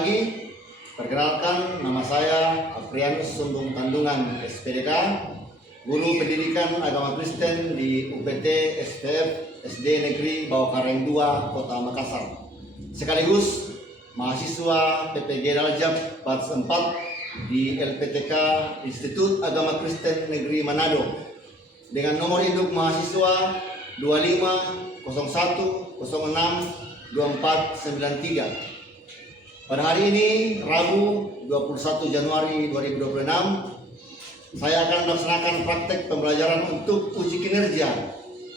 pagi. Perkenalkan, nama saya Aprianus Sumbung Tandungan, SPDK, Guru Pendidikan Agama Kristen di UPT STF SD Negeri Bawkareng 2, Kota Makassar. Sekaligus mahasiswa PPG Daljab Bats 4 di LPTK Institut Agama Kristen Negeri Manado dengan nomor induk mahasiswa 2501062493. Pada hari ini, Rabu 21 Januari 2026, saya akan melaksanakan praktek pembelajaran untuk uji kinerja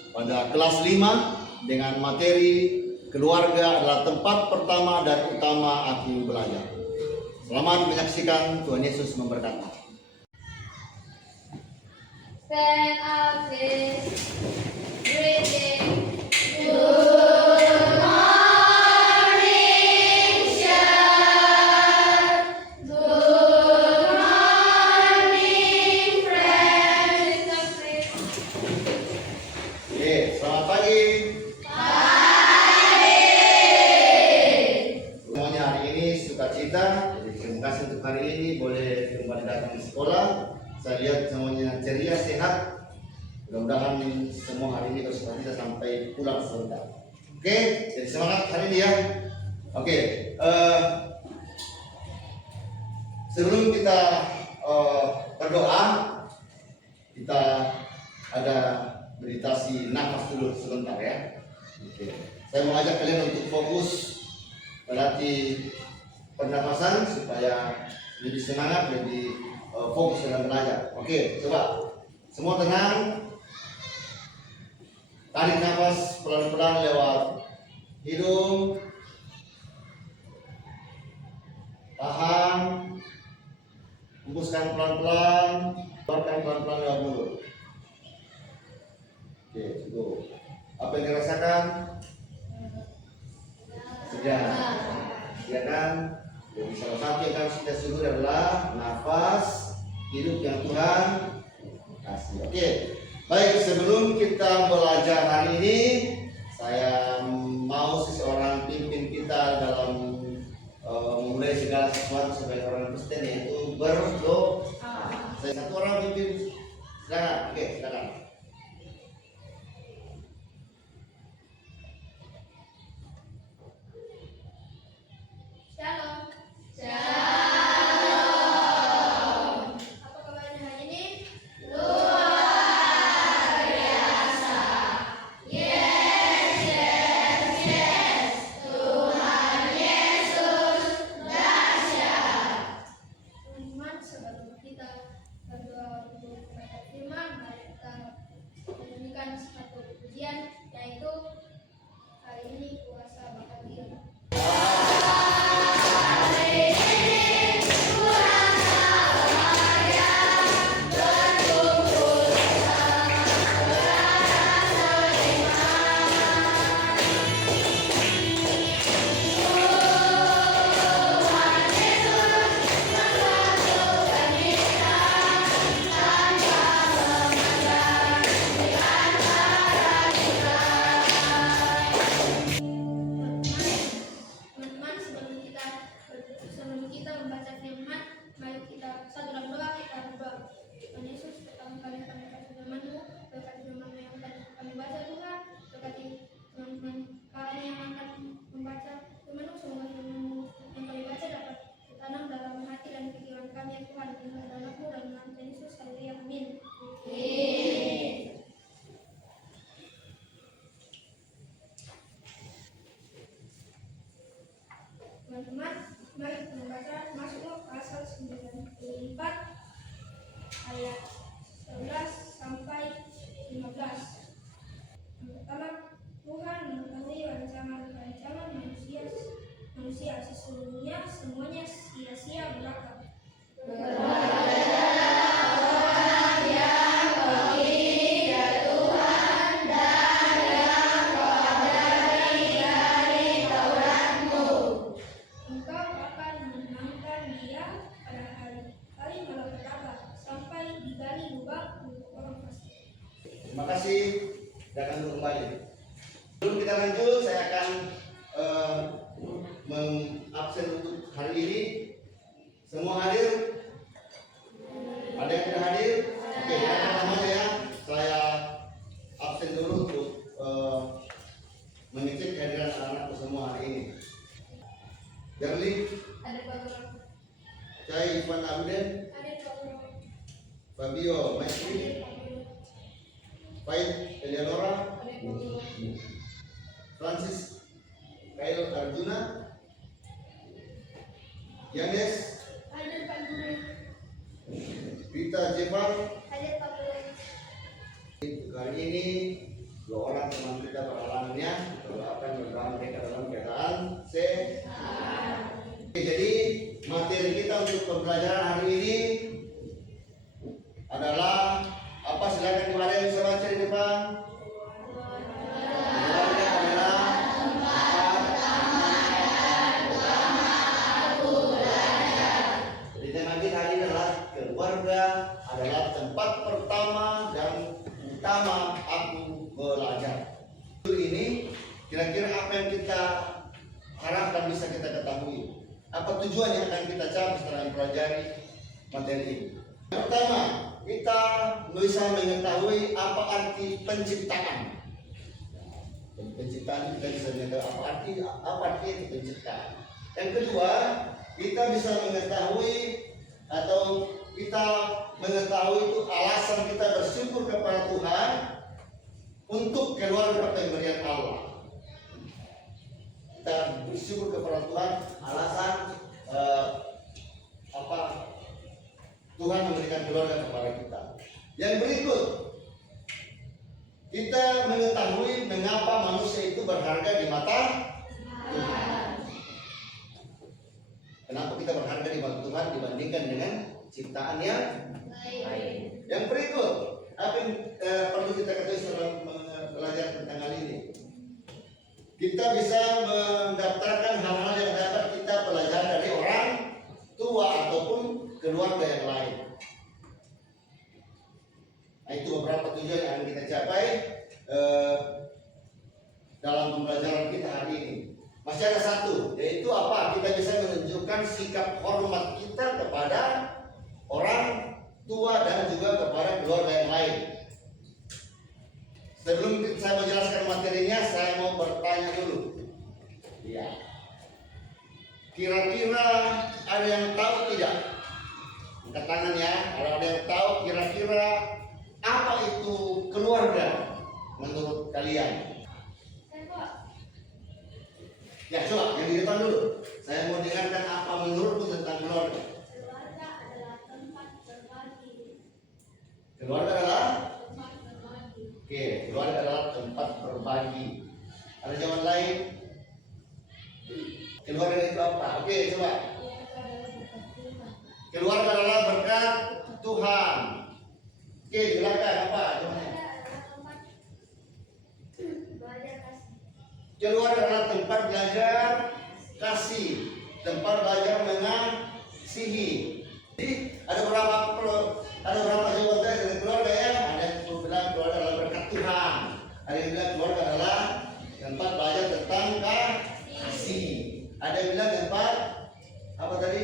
pada kelas 5 dengan materi keluarga adalah tempat pertama dan utama aku belajar. Selamat menyaksikan, Tuhan Yesus memberkati. Stand up, please. Greeting. Selamat pagi. Semuanya hari ini sukacita. Jadi terima kasih untuk hari ini boleh kembali datang ke sekolah. Saya lihat semuanya ceria, sehat. Mudah-mudahan semua hari ini bersukacita sampai pulang sebentar. Oke, jadi semangat hari ini ya. Oke, sebelum kita berdoa, kita ada meditasi nafas dulu sebentar ya. Oke. Saya mau ajak kalian untuk fokus berlatih pernapasan supaya lebih semangat, lebih fokus dalam belajar. Oke, coba semua tenang. Tarik nafas pelan-pelan lewat hidung. Tahan. Hembuskan pelan-pelan. Keluarkan pelan-pelan lewat mulut. Oke, cukup. Apa yang dirasakan? Segar. Ya kan? Jadi salah satu yang harus kita syukuri adalah nafas hidup yang Tuhan kasih. Oke. Baik, sebelum kita belajar hari ini, saya mau seseorang pimpin kita dalam memulai segala sesuatu sebagai orang Kristen, yaitu berdoa. Saya satu orang pimpin. Silakan. Oke, silakan. Shalom. Shalom. Apa kabarnya hari ini? Luar biasa. Yes, yes, yes. Tuhan Yesus dahsyat. Teman-teman, sebelum kita berdoa untuk membaca firman, mari kita menyanyikan satu pujian, yaitu hari ini puasa bahagia. Sebelum kita membaca firman, mari kita satu dalam doa, kita berdoa. Tuhan Yesus, pertama kali kami baca firman-Mu, berkati firman yang akan kami baca Tuhan, berkati teman-teman kami yang akan membaca firman-Mu, semoga firman-Mu yang kami baca dapat ditanam dalam hati dan pikiran kami ya Tuhan, di dalam nama-Mu dan nama Tuhan Yesus, haleluya, amin. Teman-teman, mari kita membaca Mazmur pasal 94 ayat 11 sampai 15. Yang pertama, Tuhan mengetahui rancangan manusia sesungguhnya semuanya sia-sia belaka. Terima kasih. Jangan dulu kembali. Sebelum kita lanjut, saya akan mengabsen untuk hari Cai Ivan Abden, Fabio Maestri, Faid Eleonora, Francis Kail Arjuna, Yanes, Rita Jepang. Kali ini dua orang teman kita pengalamannya akan berdoa mereka dalam keadaan sehat. Jadi materi kita untuk pembelajaran hari ini adalah apa? Silakan dimana yang bisa baca di depan. Keluarga adalah jadi tema kita hari ini adalah keluarga adalah tempat pertama dan utama aku belajar. Ini kira-kira apa yang kita harapkan bisa kita ketahui? Apa tujuan yang akan kita capai setelah mempelajari materi ini? Yang pertama, kita bisa mengetahui apa arti penciptaan. Penciptaan kita bisa mengetahui apa arti itu penciptaan. Yang kedua, kita bisa mengetahui atau kita mengetahui itu alasan kita bersyukur kepada Tuhan untuk keluarga pemberian Allah. Kita bersyukur kepada Tuhan alasan apa Tuhan memberikan keluarga kepada kita. Yang berikut, kita mengetahui mengapa manusia itu berharga di mata Tuhan. Kenapa kita berharga di mata Tuhan dibandingkan dengan ciptaan yang lain. Yang berikut, apa yang perlu kita ketahui setelah belajar tentang hal ini? Kita bisa mendaftarkan hal-hal yang dapat kita pelajari dari orang tua ataupun keluarga yang lain. Nah, itu beberapa tujuan yang akan kita capai dalam pembelajaran kita hari ini. Masih ada satu, yaitu apa? Kita bisa menunjukkan sikap hormat kita kepada orang tua dan juga kepada keluarga yang lain. Sebelum saya menjelaskan materinya, saya mau bertanya dulu. Ya. Kira-kira ada yang tahu tidak? Angkat tangan ya. Kalau ada yang tahu kira-kira apa itu keluarga menurut kalian? Ya coba yang di depan dulu. Saya mau dengarkan apa menurutmu tentang keluarga. Keluarga adalah tempat berbagi. Keluarga adalah Tempat berbagi. Oke, keluarga adalah tempat berbagi. Ada jawaban lain? Keluarga itu apa? Oke, coba. Keluarga adalah berkat Tuhan. Oke, silakan apa jawabannya? Keluarga adalah tempat belajar kasih, tempat belajar mengasihi. Jadi ada berapa jawaban dari keluarga ya? Ada yang bilang keluarga adalah berkat Tuhan. Ada yang bilang keluarga adalah tempat belajar tentang kasih. Ada yang bilang tempat apa tadi?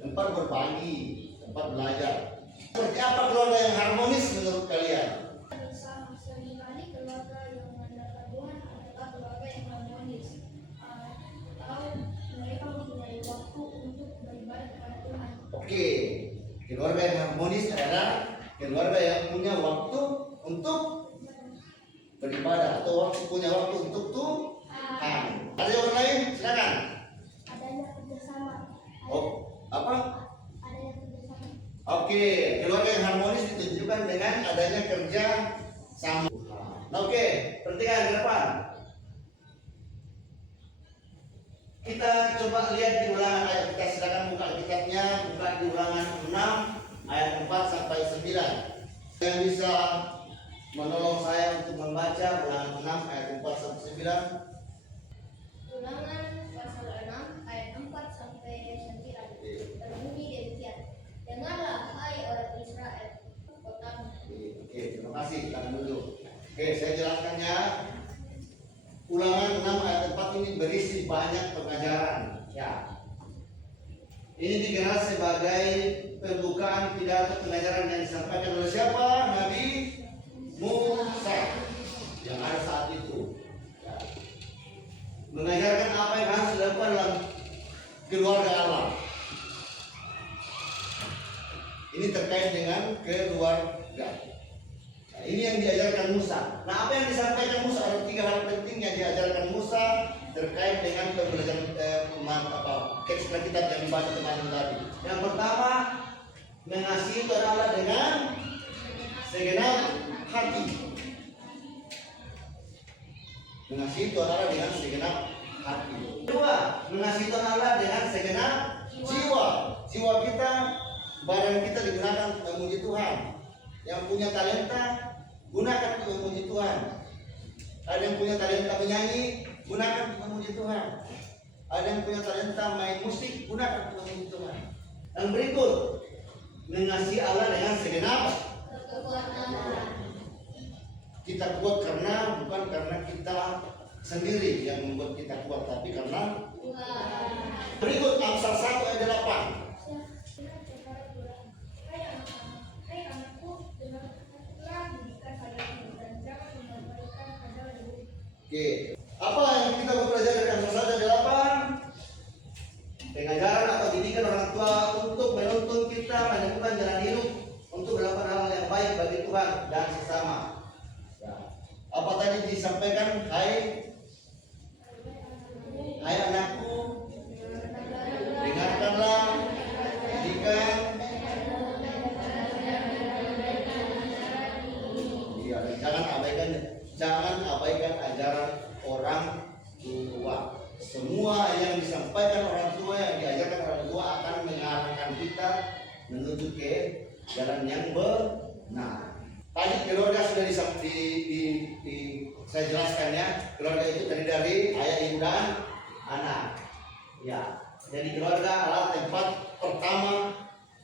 Tempat berbagi, tempat belajar. Seperti apa keluarga yang harmonis menurut kalian? Seringkali keluarga yang mengandalkan Tuhan adalah keluarga yang harmonis. Atau mereka mempunyai waktu untuk beribadah kepada Tuhan. Oke, keluarga yang harmonis adalah keluarga yang punya waktu untuk beribadah atau punya waktu untuk Tuhan. Ada yang lain? Silakan. Adanya kerjasama. Oh, apa? Adanya kerjasama. Oke, keluarga yang harmonis ditunjukkan dengan adanya kerja sama. Nah, oke, perhatikan ke depan. Kita coba lihat di ulangan ayat. Kita silakan buka kitabnya, buka di ulangan 6 ayat 4 sampai 9. Yang bisa menolong saya untuk membaca ulangan 6 ayat 4 sampai 9. Ulangan pasal 6 ayat 4 sampai 9. Berbunyi demikian. Dengarlah hai orang Israel, kotamu. Oke, terima kasih. Tahan dulu. Oke, saya jelaskannya. Ulangan 6 ayat 4 ini berisi banyak pengajaran. Ya. Ini dikenal sebagai pembukaan pidato pengajaran yang disampaikan oleh siapa? Nabi Musa yang ada saat itu. Ya. Mengajarkan apa yang harus dilakukan dalam keluarga Allah. terkait dengan keluarga. Nah, ini yang diajarkan Musa. Nah, apa yang disampaikan Musa? Ada 3 hal penting yang diajarkan Musa terkait dengan pembelajaran teks Alkitab yang dibaca teman-teman tadi. Yang pertama, mengasihi Tuhan Allah dengan segenap hati. Mengasihi Tuhan Allah dengan segenap hati. Kedua, mengasihi Tuhan Allah dengan segenap jiwa. Jiwa kita, badan kita digunakan untuk memuji Tuhan. Yang punya talenta, gunakan untuk memuji Tuhan. Ada yang punya talenta menyanyi, gunakan untuk memuji Tuhan. Ada yang punya talenta main musik, gunakan untuk memuji Tuhan. Yang berikut, mengasihi Allah dengan segenap kekuatan. Kita kuat bukan karena kita sendiri yang membuat kita kuat, tapi karena Tuhan. Berikut Amsal 1 ayat 8. Oke, apa yang kita pelajari dari Amsal 1 ayat 8? Pengajaran atau didikan orang tua untuk menuntun kita menemukan jalan hidup untuk melakukan hal yang baik bagi Tuhan dan sesama. Ya. Apa tadi disampaikan? Hai anakku, dengarkanlah didikan. Ya, jangan abaikan ajaran orang tua. Semua yang disampaikan orang tua, yang diajarkan orang tua akan mengarahkan kita menuju ke jalan yang benar. Tadi keluarga sudah saya jelaskan ya. Keluarga itu terdiri dari ayah, ibu dan anak. Ya, jadi keluarga adalah tempat pertama.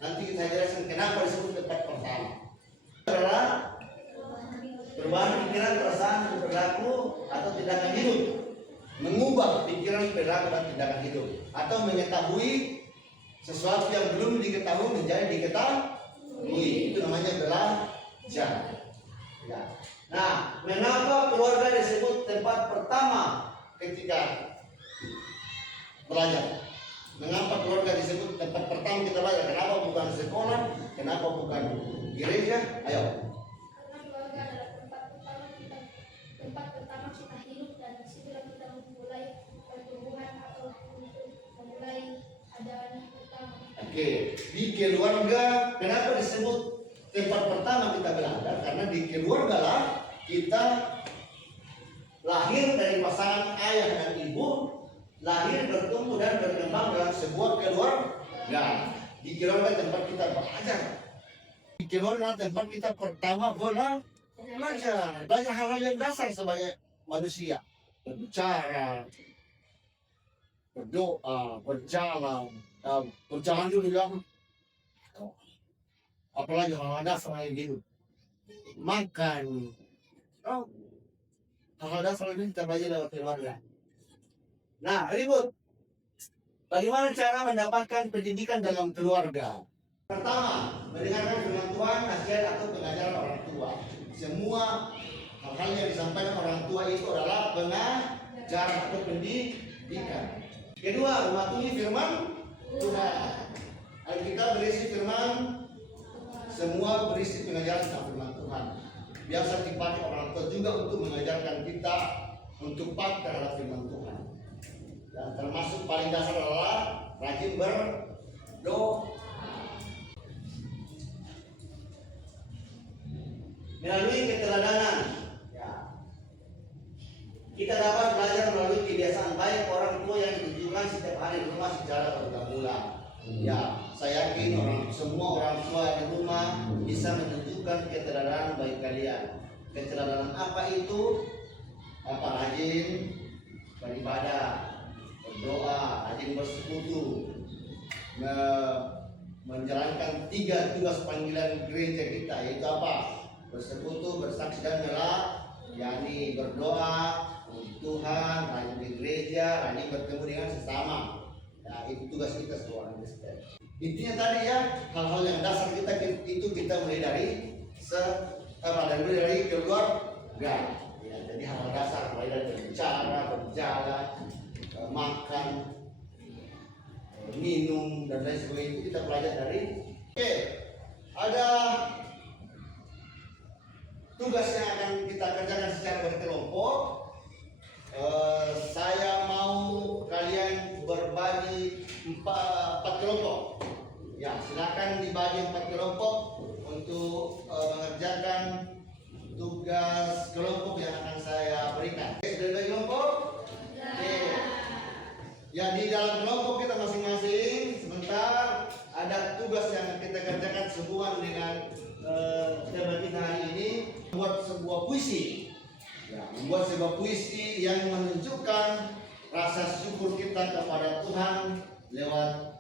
Nanti saya jelaskan kenapa disebut tempat pertama. Adalah perubahan pikiran, perasaan, perilaku atau tindakan hidup. Mengubah pikiran, perilaku dan tindakan hidup, atau mengetahui sesuatu yang belum diketahui menjadi diketahui. Itu namanya belajar. Ya. Nah, mengapa keluarga disebut tempat pertama ketika belajar? Mengapa keluarga disebut tempat pertama kita belajar? Kenapa bukan sekolah? Kenapa bukan gereja? Ayo. Tempat pertama kita hidup, dan disitulah kita memulai pertumbuhan atau memulai ada anak pertama. Oke, di keluarga kenapa disebut tempat pertama kita belajar? Karena di keluarga lah kita lahir dari pasangan ayah dan ibu, lahir, bertumbuh dan berkembang dalam sebuah keluarga. Di keluarga tempat kita belajar. Di keluarga tempat kita pertama belajar hal-hal yang dasar sebagai manusia. Berbicara, berdoa, berjalan dulu ya. Apalagi hal-hal dasar yang hidup. Makan. Hal-hal dasar ini kita belajar lewat keluarga. Nah, ribut. Bagaimana cara mendapatkan pendidikan dalam keluarga? Pertama, mendengarkan firman Tuhan, nasihat atau pengajaran orang tua. Semua hal-hal yang disampaikan orang tua itu adalah pengajaran atau pendidikan. Kedua, mematuhi firman Tuhan. Alkitab berisi firman, semua berisi pengajaran tentang firman Tuhan. Biasa dipakai orang tua juga untuk mengajarkan kita untuk patuh terhadap firman Tuhan. Dan termasuk paling dasar adalah rajin berdoa. Melalui keteladanan, ya, kita dapat belajar melalui kebiasaan baik orang tua yang ditunjukkan setiap hari di rumah secara berulang-ulang. Ya, saya yakin semua orang tua di rumah bisa menunjukkan keteladanan bagi kalian. Keteladanan apa itu? Rajin beribadah, berdoa, rajin bersekutu, menjalankan 3 tugas panggilan gereja kita, yaitu apa? Bersekutu, bersaksi dan melayani, berdoa untuk Tuhan, rajin di gereja, rajin bertemu dengan sesama. Nah, itu tugas kita sebagai orang Kristen. Intinya tadi ya, hal-hal yang dasar kita itu kita mulai dari keluarga. Ya, jadi hal-hal dasar mulai dari berbicara, berjalan, makan, minum dan lain sebagainya itu kita belajar dari. Oke. ada tugas yang akan kita kerjakan secara berkelompok. Saya mau kalian berbagi empat kelompok. Ya, silakan dibagi 4 kelompok untuk mengerjakan tugas kelompok yang akan saya berikan. Oke, sudah dibagi kelompok? Oke. Ya, di dalam kelompok kita masing-masing sebentar ada tugas yang kita kerjakan sehubungan dengan tema kita hari ini, membuat sebuah puisi. Ya, membuat sebuah puisi yang menunjukkan rasa syukur kita kepada Tuhan lewat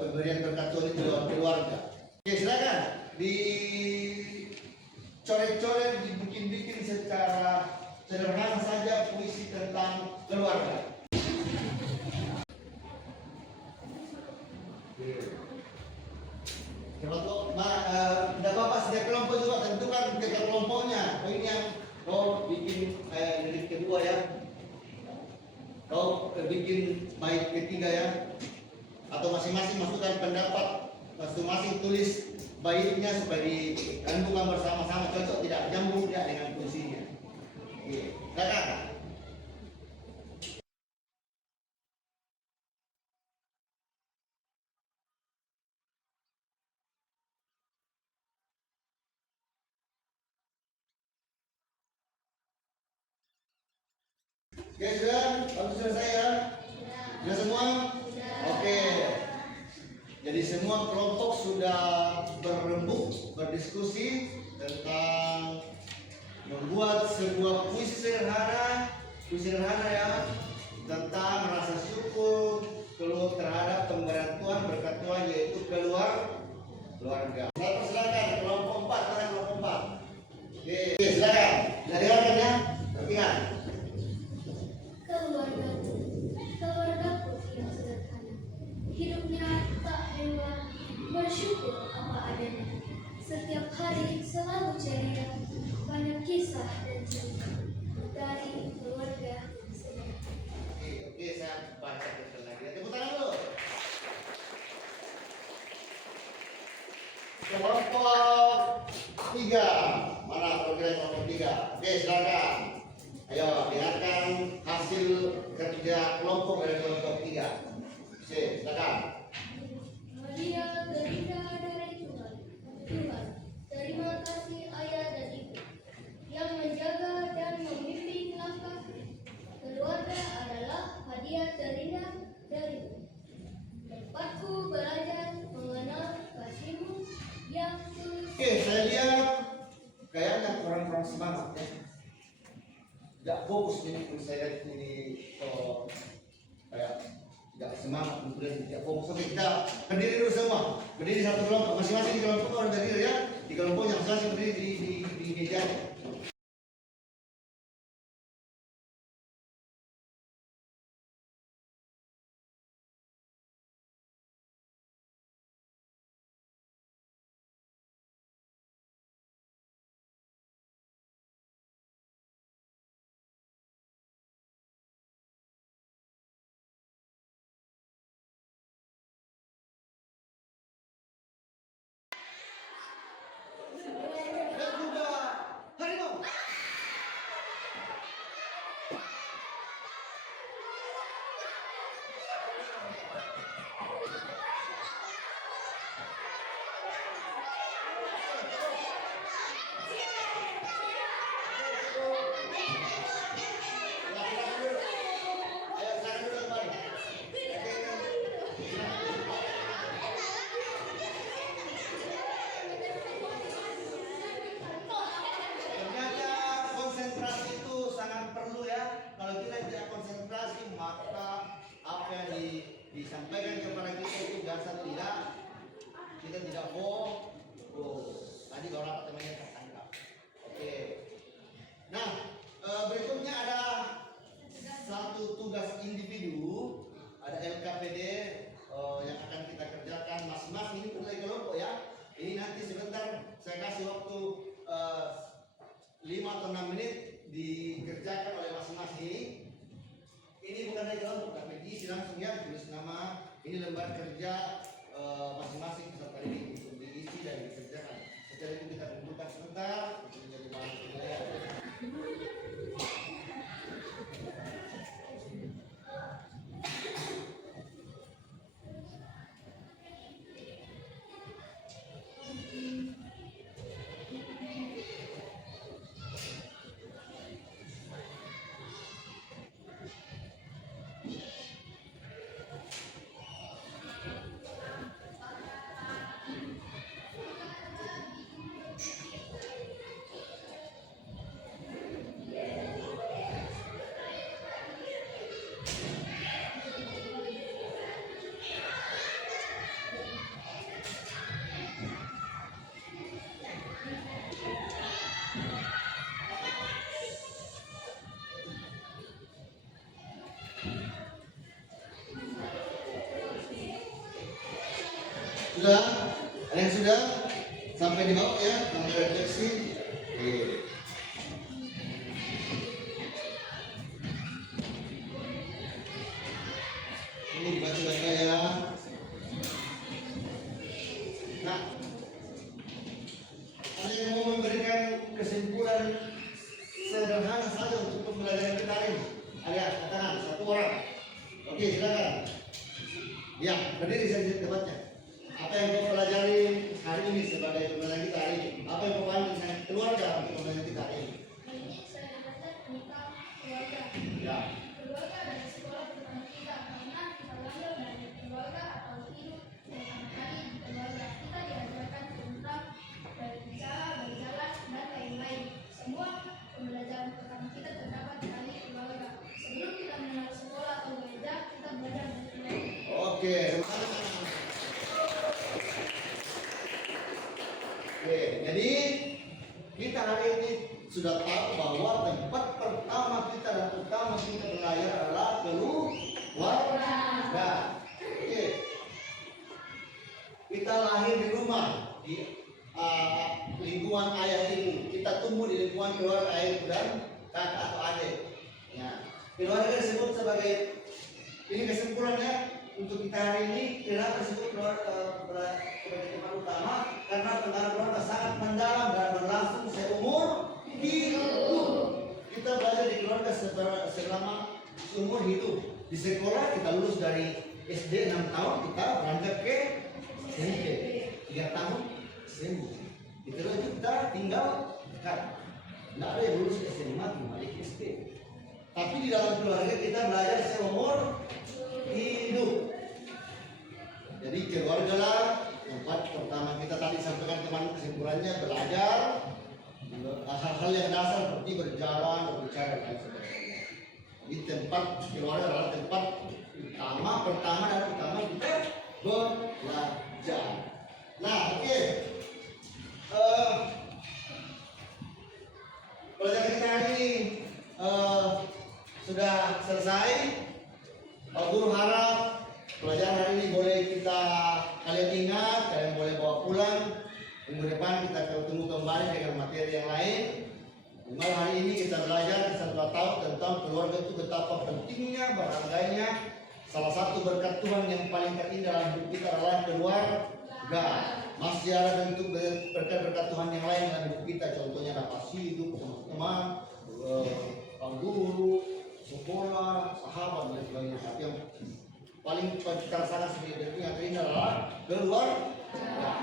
pemberian berkat Tuhan itu lewat keluarga. Oke, silakan dicoret-coret, dibikin-bikin secara sederhana saja puisi tentang keluarga. Tidak apa-apa, setiap kelompok juga tentukan tiga kelompoknya. Oh, ini yang kau bikin lirik kedua ya, kau bikin bait ketiga ya, atau masing-masing masukkan pendapat, masing-masing tulis baitnya supaya digabungkan bersama-sama, cocok tidak, nyambung tidak dengan puisinya. Oke, silakan. Oke, sudah? Bagus, selesai ya? Sudah semua? Oke. Jadi semua kelompok sudah berembuk, berdiskusi tentang membuat sebuah puisi sederhana ya, tentang rasa syukur terhadap pemberian Tuhan, berkat Tuhan, yaitu keluarga. Saya persilakan kelompok 4, mana kelompok 4? Oke, silakan. Sudah dengarkan ya? Perhatikan. Keluargaku yang sederhana, hidupnya tak mewah, bersyukur apa adanya. Setiap hari selalu ceria, banyak kisah dan cerita dari keluarga sederhana. Oke, saya baca terus lagi. Tepuk tangan dulu. Kelompok 3, mana program kelompok 3? Oke, silakan. Ayo, dengarkan hasil kerja kelompok dari kelompok 3. Oke, silakan. Dia terindah dari Tuhan. Tuhan, terima kasih Ayah dan Ibu yang menjaga dan membimbing langkah. Keluarga adalah hadiah terindah darimu. Tempatku belajar mengenal kasih-Mu yang tulus. Oke, saya lihat kayaknya kurang semangat ya. Tidak fokus ini, saya lihat ini kayak tidak semangat, kemudian tidak fokus. Oke, kita berdiri dulu semua, berdiri satu kelompok, masing-masing di kelompok orang berdiri ya, di kelompok yang masing-masing berdiri di meja. Dan juga harimau. Ternyata konsentrasi itu sangat perlu ya. Kalau kita tidak konsentrasi, maka apa yang disampaikan kepada kita itu biasa kita tidak fokus. Tadi beberapa temannya tertangkap. Oke. Nah, berikutnya ada satu tugas individu, ada LKPD yang akan kita kerjakan masing-masing. Ini mulai kelompok ya. Ini nanti sebentar saya kasih waktu 5 atau 6 menit dikerjakan oleh masing-masing. Ini bukan dari kelompok, tapi diisi langsung ya, tulis nama. Ini lembar kerja masing-masing peserta ini untuk diisi dan dikerjakan. Sudah? Ada yang sudah? Sampai di bawah ya, sampai refleksi. Oke. Ini dibaca-baca ya. Nah, ada yang mau memberikan kesimpulan sederhana saja untuk pembelajaran kita ini? Ada katakan satu orang. Oke, silakan. Ya, berdiri saja di tempatnya. Apa yang kau pelajari hari ini sebagai pembelajaran kita hari ini? Apa yang kau pahami dengan keluarga untuk pembelajaran kita hari ini? Hari ini saya belajar tentang keluarga. Ya. Keluarga dari sekolah pertama kita karena kita lahir dari keluarga atau hidup pertama kali di keluarga. Kita diajarkan tentang berbicara, berjalan, dan lain-lain. Semua pembelajaran pertama kita terdapat dari keluarga. Sebelum kita mengenal sekolah atau gereja, kita belajar dari keluarga. Oke. Oke, jadi kita hari ini sudah tahu bahwa tempat pertama kita dan utama kita belajar adalah keluarga. Oke. Kita lahir di rumah, di lingkungan ayah ibu. Kita tumbuh di lingkungan keluarga ayah ibu dan kakak atau adik. Ya. Keluarga disebut sebagai, ini kesimpulannya untuk kita hari ini, kenapa disebut keluarga sebagai tempat utama? Karena pengaruh keluarga sangat mendalam dan berlangsung seumur hidup. Kita belajar di keluarga selama seumur hidup. Di sekolah kita lulus dari SD 6 tahun, kita beranjak ke SMP 3 tahun SMP. Itu kita tinggal kan. Tidak ada yang lulus SMA kembali ke SD. Tapi di dalam keluarga kita belajar seumur hidup. Jadi keluarga lah tempat pertama kita tadi sampaikan teman kesimpulannya belajar hal-hal yang dasar seperti berjalan, berbicara dan sebagainya. Jadi tempat keluarga adalah tempat pertama dan utama kita belajar. Nah, oke. Pelajaran kita hari ini sudah selesai. Guru harap pelajaran hari ini boleh kalian ingat, kalian boleh bawa pulang. Minggu depan kita ketemu kembali dengan materi yang lain. Malam hari ini kita belajar, kita telah tahu tentang keluarga itu betapa pentingnya, berharganya. Salah satu berkat Tuhan yang paling terindah dalam hidup kita adalah keluarga. Masih ada bentuk berkat-berkat Tuhan yang lain dalam hidup kita. Contohnya dapat hidup, teman-teman, guru, sekolah, sahabat dan sebagainya. Tapi yang paling kita rasakan sebagai yang terindah adalah keluarga.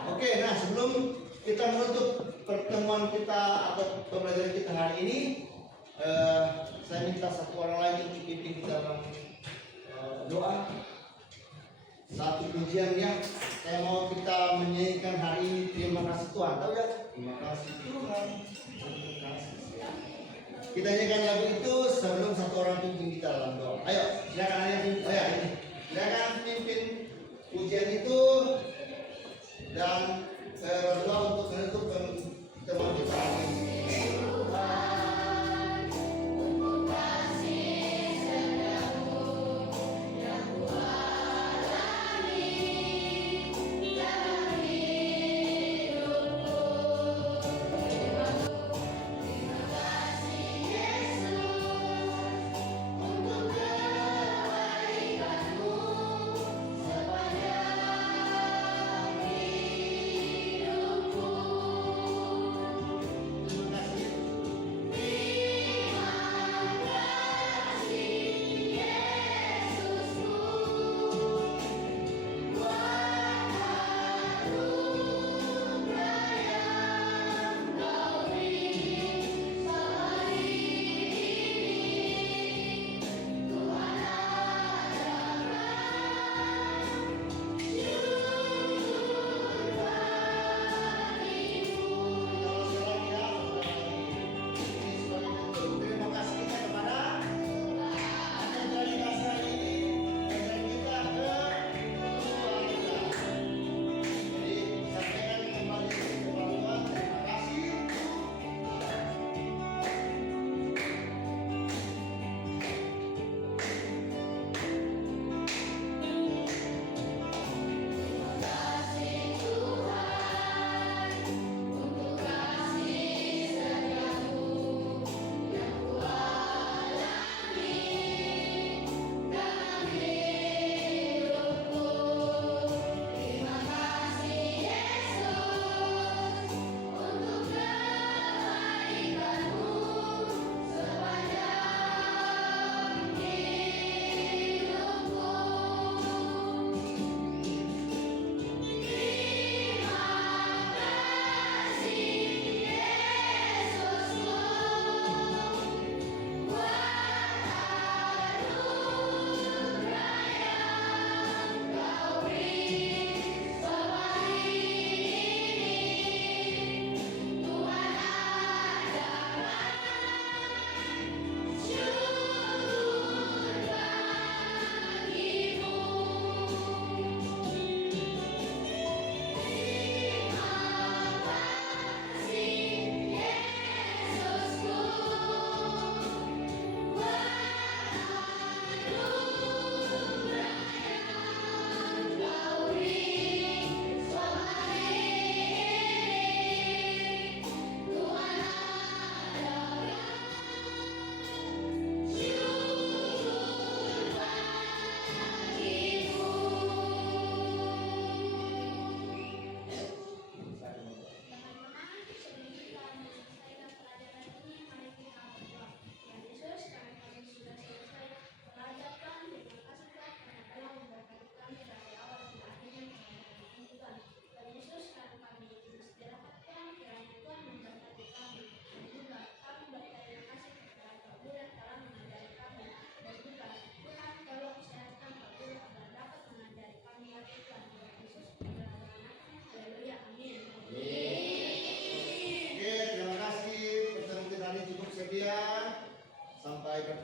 Oke, nah sebelum kita menutup pertemuan kita atau pembelajaran kita hari ini, saya minta satu orang lagi untuk pimpin kita dalam doa. Satu pujian yang saya mau kita menyanyikan hari ini. Terima kasih Tuhan, tahu ya? Terima kasih Tuhan. Terima kasih. Kita nyanyikan lagu itu sebelum satu orang pimpin kita dalam doa. Ayo, silakan ada yang pimpin. Oh ya, ini. Silakan pimpin pujian itu dan berdoa untuk menutup pertemuan kita hari ini.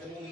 ketemu